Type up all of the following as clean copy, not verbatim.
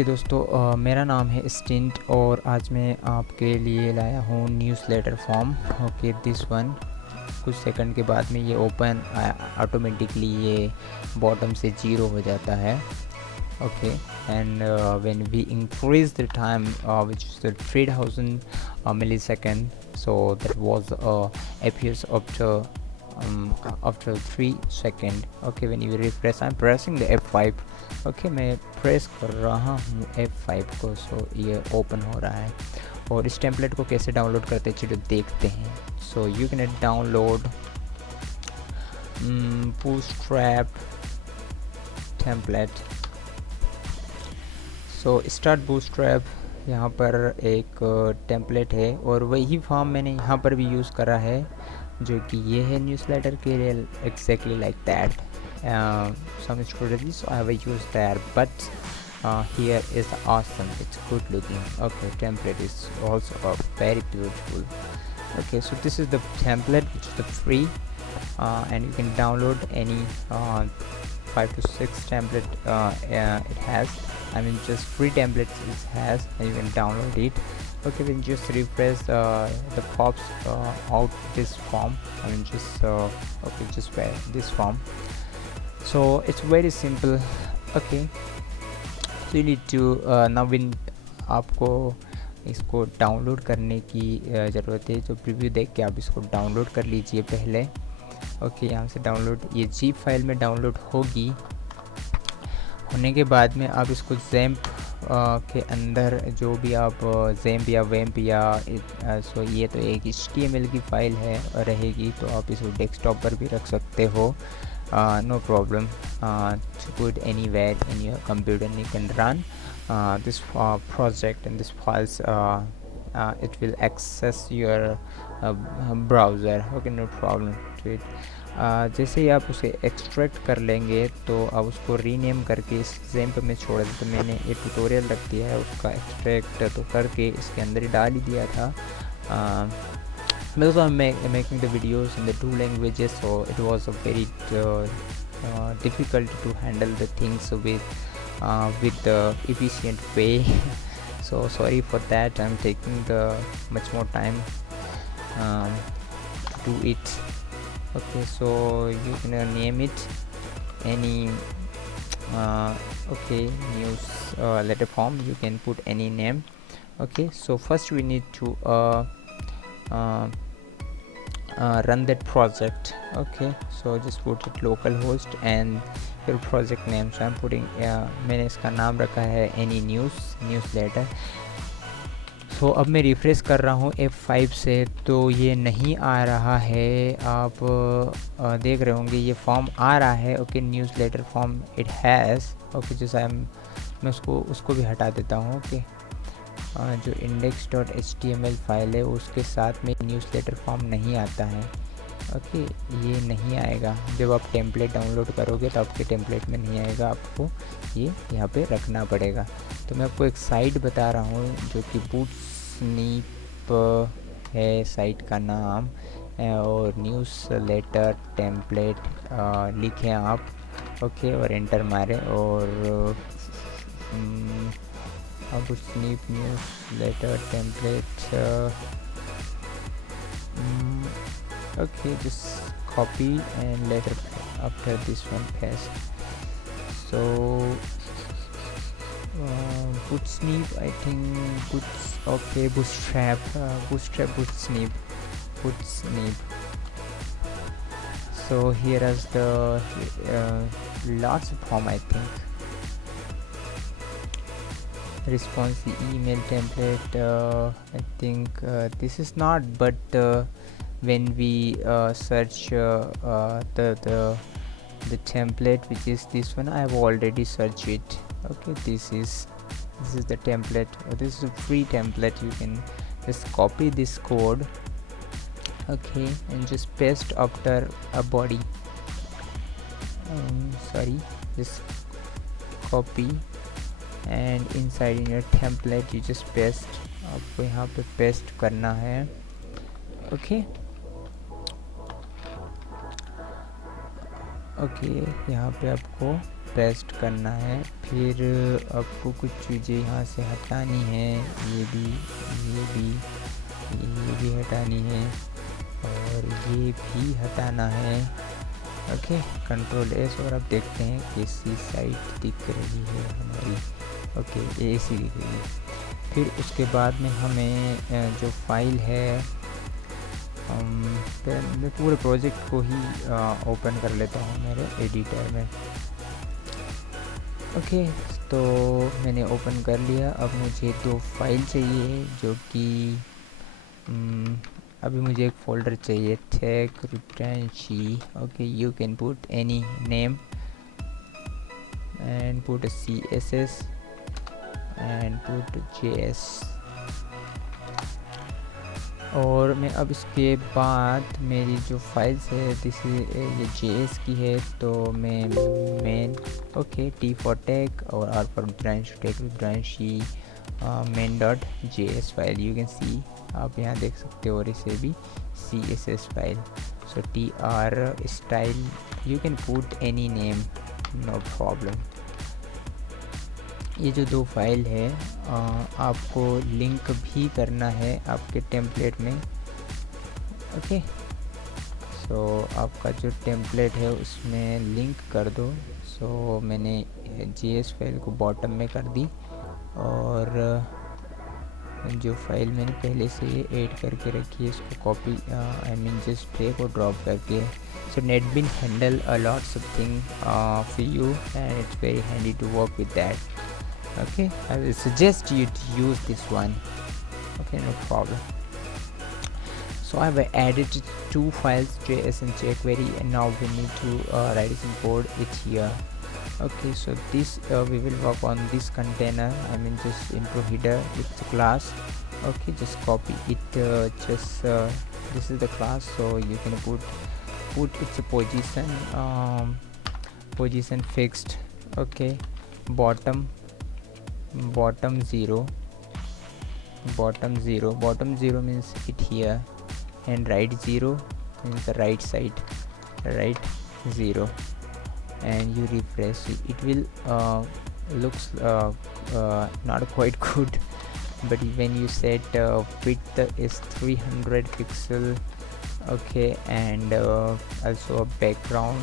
चलिए दोस्तों, मेरा नाम है स्टिंट और आज मैं आपके लिए लाया हूँ newsletter form. Okay, this one कुछ सेकंड के बाद में ये ओपन ऑटोमेटिकली ये बॉटम से 0 हो जाता है। Okay, and when we increase the time which is the 3000 millisecond, so that was appears after 3 second. Okay, when you refresh, I'm pressing the F5. Okay, मैं प्रेस कर रहा हूँ F5 को, सो ये ओपन हो रहा है। और इस टेम्पलेट को कैसे डाउनलोड करते हैं चलिए देखते हैं। So you can download bootstrap template. So start bootstrap, यहाँ पर एक टेम्पलेट है और वही फॉर्म मैंने यहाँ पर भी यूज़ करा है जो कि ये है न्यूज़लेटर के लिए, exactly like that. Some strategies I have used there, but here is awesome, it's good looking. Okay, template is also very beautiful. Okay, so this is the template which is the free, and you can download any 5 to 6 template it has. I mean just free templates it has, and you can download it. Okay, then just refresh the pops out this form. I mean just okay, just this form. So it's very simple. Okay, so you need to now when आपको इसको download करने की ज़रूरत है, तो preview देख के आप इसको डाउनलोड कर लीजिए पहले। ओके, यहाँ से डाउनलोड ये जी फाइल में डाउनलोड होगी। होने के बाद में आप इसको ज़ैम्प के अंदर जो भी आप ज़ैम्प या वैम्प या सो ये तो एक HTML की फ़ाइल है रहेगी, तो आप इसको डेस्कटॉप पर भी रख सकते हो, no problem. To put anywhere in your computer and you can run this project and this files. It will access your browser. Okay, no problem to it. जैसे ही आप उसे एक्सट्रैक्ट कर लेंगे तो आप उसको रीनेम करके इस ज़ैम्प में छोड़ दें। तो मैंने ये ट्यूटोरियल रख दिया है उसका एक्सट्रैक्ट तो करके इसके अंदर ही डाल ही दिया था। Because I'm making the videos in the 2 languages, so it was a very difficult to handle the things with the efficient way. So sorry for that, I'm taking the much more time to do it. Okay, so you can name it any okay, news letter form, you can put any name. Okay, so first we need to run that project. Okay, so just put it localhost and your project name. So I'm putting मैंने इसका नाम रखा है any newsletter. तो अब मैं refresh कर रहा हूँ F5 से, तो ये नहीं आ रहा है। आप देख रहे होंगे ये फॉर्म आ रहा है। Okay, newsletter form it has. Okay, जैसा मैं उसको भी हटा देता हूँ। ओके, जो index.html फाइल है उसके साथ में न्यूज़लेटर फॉर्म नहीं आता है। ओके, ये नहीं आएगा। जब आप टेम्पलेट डाउनलोड करोगे तो आपके टेम्पलेट में नहीं आएगा, आपको ये यहाँ पे रखना पड़ेगा। तो मैं आपको एक साइट बता रहा हूँ जो कि बूटस्ट्रैप है साइट का नाम, और न्यूज़लेटर टेम्पलेट लिखें आप। ओके, और एंटर मारें और bootstrap newsletter template. Okay, just copy and later after this one paste. So Bootsnip, I think okay, bootstrap Bootsnip. So here is the last form, I think. Response email template, I think this is not, but when we search the template, which is this one, I have already searched it. Okay, this is the template. This is a free template. You can just copy this code, okay, and just paste after a body. Sorry, just copy and inside in your template you just paste. आपको यहाँ पे paste करना है। Okay, okay, यहाँ पे आपको paste करना है। फिर आपको कुछ चीज़ें यहाँ से हटानी है, ये भी हटानी है और ये भी हटाना है। ओके, कंट्रोल एस, और अब देखते हैं कैसी साइट दिख रही है हमारी। ओके, ऐसी दिख रही है। फिर उसके बाद में हमें जो फाइल है, मैं पूरे प्रोजेक्ट को ही ओपन कर लेता हूँ मेरे एडिटर में। ओके, तो मैंने ओपन कर लिया। अब मुझे 2 फाइल चाहिए, जो कि अभी मुझे एक फोल्डर चाहिए, tech referency। Okay, you can put any name and put a css and put js। और मैं अब इसके बाद मेरी जो फाइल्स है ये js की है, तो मैं main, okay, t for tech और r for branch, tech referency main dot js file, you can see, आप यहाँ देख सकते हो, और इसे भी css file. So tr style, you can put any name, no problem. ये जो 2 फाइल है आपको लिंक भी करना है आपके टेम्पलेट में। ओके, सो आपका जो टेम्पलेट है उसमें लिंक कर दो। सो मैंने js फाइल को बॉटम में कर दी, और जो फाइल मैंने पहले से ऐड करके रखी है इसको copy, I mean just drag और ड्रॉप करके। सो NetBeans handle a lots of thing for you, and it's very handy to work with that. Okay, I will suggest you to use this one. Okay, no problem. So I have added 2 files, JS and jQuery, and now we need to write some code it here. Okay, so this we will work on this container, I mean just intro header, it's a class. Okay, just copy it, this is the class, so you can put its position fixed. Okay, bottom 0, bottom 0 means it here, and right 0 means the right side, right 0, and you refresh it will looks not quite good, but when you set width is 300 pixel, okay, and also a background,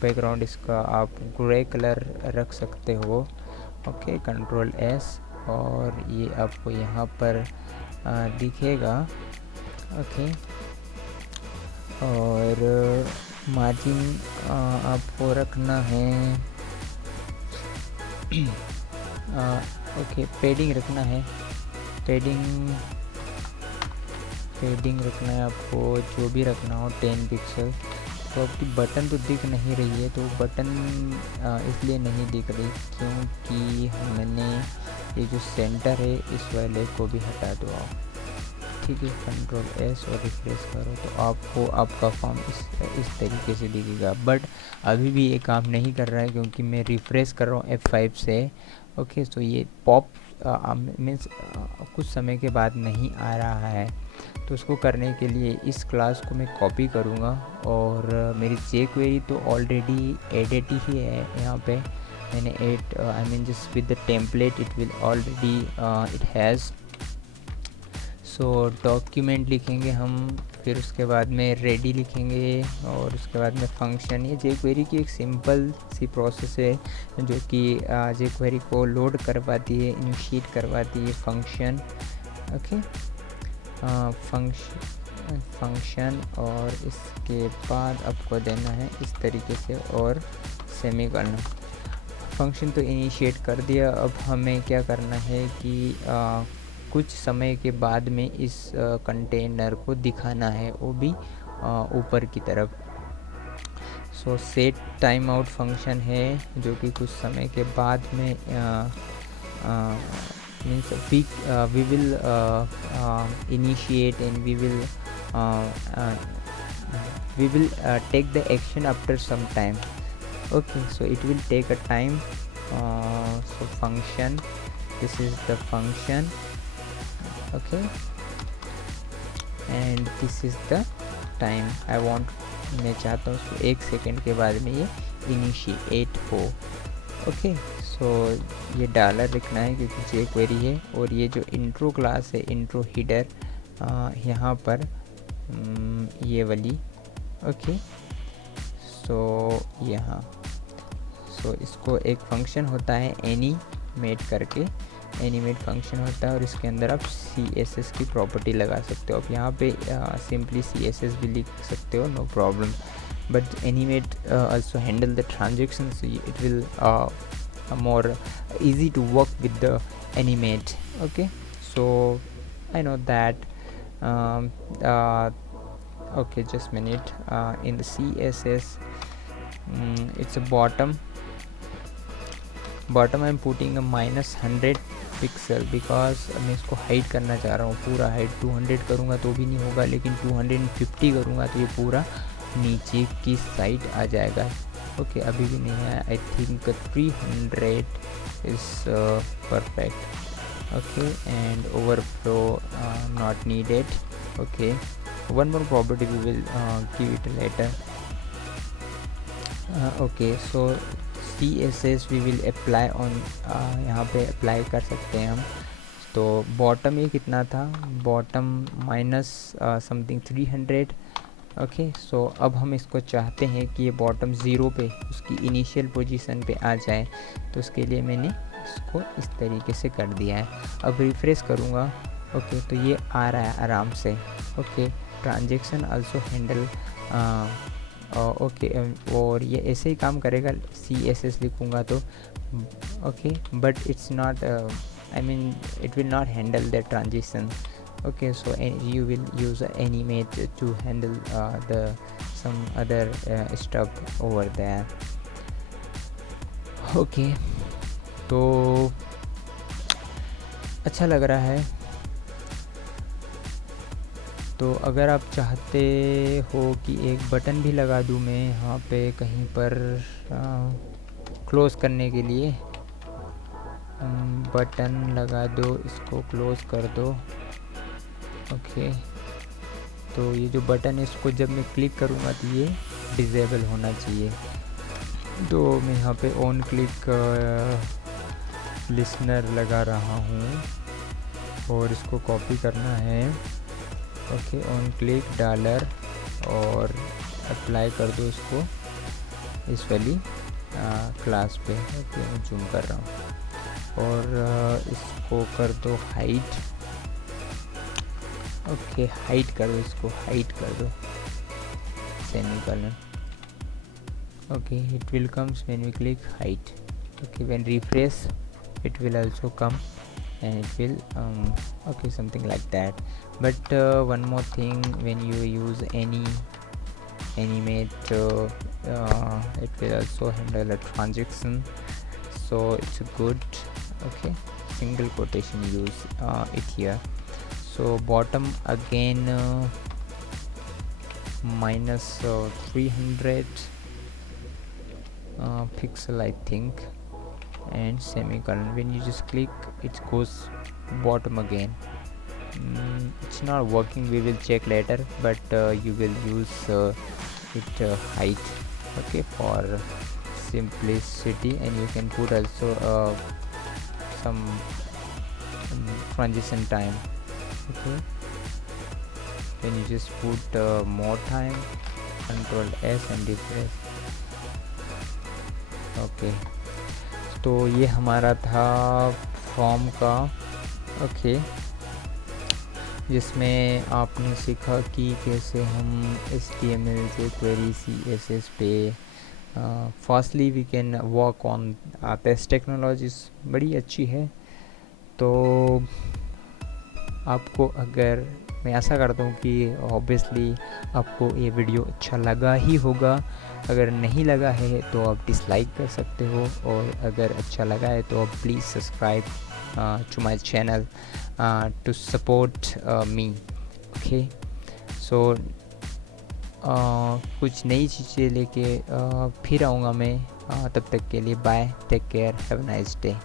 background इसका आप grey colour रख सकते हो। Okay, control S, और ये आपको यहाँ पर दिखेगा। ओके, और मार्जिन आपको रखना है, ओके, पेडिंग रखना है, पेडिंग रखना है आपको, जो भी रखना हो 10 पिक्सल। तो आपकी बटन तो दिख नहीं रही है, तो बटन इसलिए नहीं दिख रही क्योंकि हमने ये जो सेंटर है इस वाले को भी हटा दो आप। ठीक है, कंट्रोल एस और रिफ्रेश करो तो आपको आपका फॉर्म इस तरीके से दिखेगा। बट अभी भी ये काम नहीं कर रहा है क्योंकि मैं रिफ्रेश कर रहा हूँ F5 से। ओके, तो ये पॉप मीन्स कुछ समय के बाद नहीं आ रहा है। तो उसको करने के लिए इस क्लास को मैं कॉपी करूँगा, और मेरी jQuery तो ऑलरेडी एडिट ही है यहाँ पे, मैंने add, I mean just with the template it will already it has. So document लिखेंगे हम, फिर उसके बाद में रेडी लिखेंगे, और उसके बाद में फंक्शन। ये jQuery की एक सिंपल सी प्रोसेस है जो कि jQuery को लोड करवाती है, इनिशिएट करवाती है फंक्शन। ओके, फंक्शन, और इसके बाद आपको देना है इस तरीके से, और सेमीकोलन। फंक्शन तो इनिशिएट कर दिया, अब हमें क्या करना है कि कुछ समय के बाद में इस कंटेनर को दिखाना है, वो भी ऊपर की तरफ। सो सेट टाइम आउट फंक्शन है जो कि कुछ समय के बाद में means we will initiate, and we will take the action after some time. Okay, so it will take a time. So function, this is the function. Okay, and this is the time I want, मैं चाहता हूँ उसको 1 second के बाद में ये initiate हो। Okay, सो ये डॉलर लिखना है क्योंकि जे क्वेरी है, और ये जो इंट्रो क्लास है, इंट्रो हीडर, यहाँ पर ये वाली। ओके, सो यहाँ, सो इसको एक फंक्शन होता है एनीमेट करके, एनिमेट फंक्शन होता है, और इसके अंदर आप CSS की प्रॉपर्टी लगा सकते हो। आप यहाँ पे सिंपली CSS भी लिख सकते हो, no problem, but animate also handle the transactions, so it will more easy to work with the animate. Okay, so I know that. Okay, just a minute. In the CSS, it's a bottom I'm putting a -100 pixel, because मैं इसको hide करना चाह रहा हूँ पूरा hide. 200 करूँगा तो भी नहीं होगा, लेकिन 250 करूँगा तो ये पूरा नीचे की साइड आ जाएगा। ओके, अभी भी नहीं है, I think 300 is perfect. Okay, and overflow not needed. Okay, one more property we will give it later. Okay, so CSS we will apply on, यहाँ पे अप्लाई कर सकते हैं हम। तो बॉटम ये कितना था, बॉटम माइनस समथिंग 300। ओके, सो अब हम इसको चाहते हैं कि ये बॉटम 0 पे, उसकी इनिशियल पोजीशन पे आ जाए, तो उसके लिए मैंने इसको इस तरीके से कर दिया है। अब रिफ्रेश करूँगा। ओके, तो ये आ रहा है आराम से। Okay, transaction also handle, okay, और ये ऐसे ही काम करेगा। CSS लिखूँगा तो okay, but it's not, I mean it will not handle the transition. Okay, so you will use animate to handle some other stuff over there. Okay, तो अच्छा लग रहा है। तो अगर आप चाहते हो कि एक बटन भी लगा दूँ मैं यहाँ पे कहीं पर क्लोज़ करने के लिए, बटन लगा दो, इसको क्लोज़ कर दो। ओके, तो ये जो बटन है इसको जब मैं क्लिक करूँगा तो ये डिसेबल होना चाहिए। तो मैं यहाँ पे ऑन क्लिक लिसनर लगा रहा हूँ और इसको कॉपी करना है। ओके, ऑन क्लिक डॉलर और अप्लाई कर दो इसको इस वाली क्लास पे। ओके, मैं जूम कर रहा हूँ और इसको कर दो हाइट। ओके, हाइट कर दो, इसको हाइट कर दो, semicolon. Okay, it will comes when we click height. Okay, when refresh it will also come and it will okay, something like that. But one more thing, when you use any animate, it will also handle a transaction, so it's good. Okay, single quotation use it here. So bottom again minus 300 pixel I think, and semicolon. When you just click it goes bottom again. It's not working, we will check later, but you will use it height, okay, for simplicity, and you can put also some transition time. Okay, when you just put more time, Control S and refresh. okay, तो ये हमारा था form का। Okay, जिसमें आपने सीखा कि कैसे हम HTML से क्वेरी CSS पे fastly we can work on test technologies, बड़ी अच्छी है। तो आपको, अगर मैं आशा करता हूँ कि ऑब्वियसली आपको ये वीडियो अच्छा लगा ही होगा। अगर नहीं लगा है तो आप डिसलाइक कर सकते हो, और अगर अच्छा लगा है तो आप please subscribe to my channel to support me. Okay, so कुछ नई चीज़ें लेके फिर आऊँगा मैं। तब तक के लिए bye, take care, have a nice day.